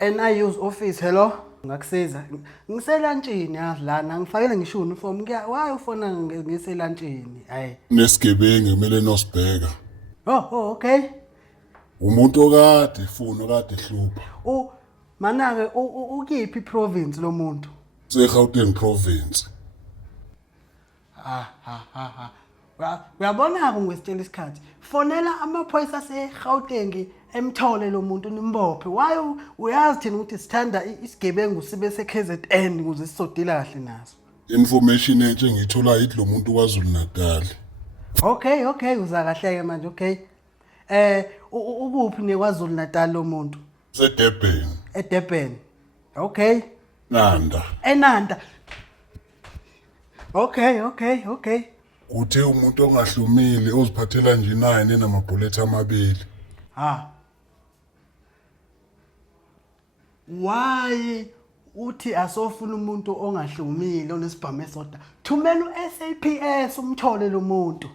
NIU's office, hello? Ngakusiza. Ngiselantshini yazi lana ngifakele ngisho uniform. Why ufona ngiselantshini? Hayi. Nesigebengu kumele nosibheka. Oh, okay. Umuntu okade ifuna okade ehlupha. Manake ukiphi province lo muntu? SeGauteng province. Uyabona ngisitshela isikhathi. Fonela amaphoyisa aseGauteng emthole lo muntu nimbophe. Why uyazi thina ukuthi sithanda isigebengu sibe seKZN ukuze sisodila kahle naso. Information entshe ngithola yithi lo muntu kwaZulu Natal. Okay, uza kahle ke manje, okay. Ukuphi neKwaZulu Natal lo muntu? SeDurban. eDurban. Okay. Nanda. Enanda. Okay. Uthe umuntu ongahlumile oziphathela nje naye nenamabhullet amabili. Why uthi asofuna umuntu ongahlumile onesibhamu esoda? Thumela uSAPS umthole lo muntu.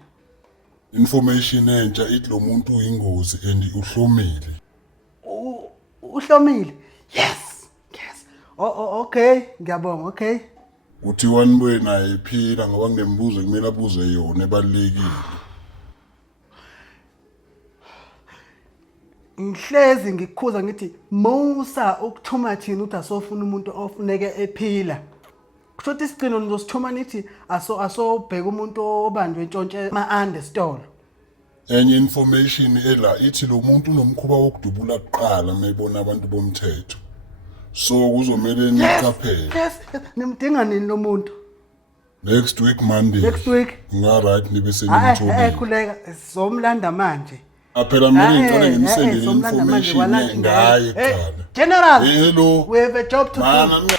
Information entsha ithi lo muntu uyingozi and uhlomile. Uhlomile? Yes. Okay, ngiyabonga, okay. Uthi wanibuye naye ephila ngoba nginembuzo kumele abuze yona ebalekile. Ngihlezi ngikukhuza ngithi Musa ukuthuma thina uthi asofuna umuntu ofuneke ephila. Kusho ukuthi isigcino nizosithuma nithi asobheka umuntu obanjwe entshontshe ma-ande stolo. Enye information ela ithi lo muntu unomkhuba wokudubula kuqala mayibona abantu bomthetho. So kuzomela niqaphele. Yes, nimdinga nini lo muntu? Next week Monday. Next week? Right nibe senimthole. Khuleka sizomlanda manje. Aphela mina ngicela nginisendele information ngaye qala. General. Hello. We have a job to do.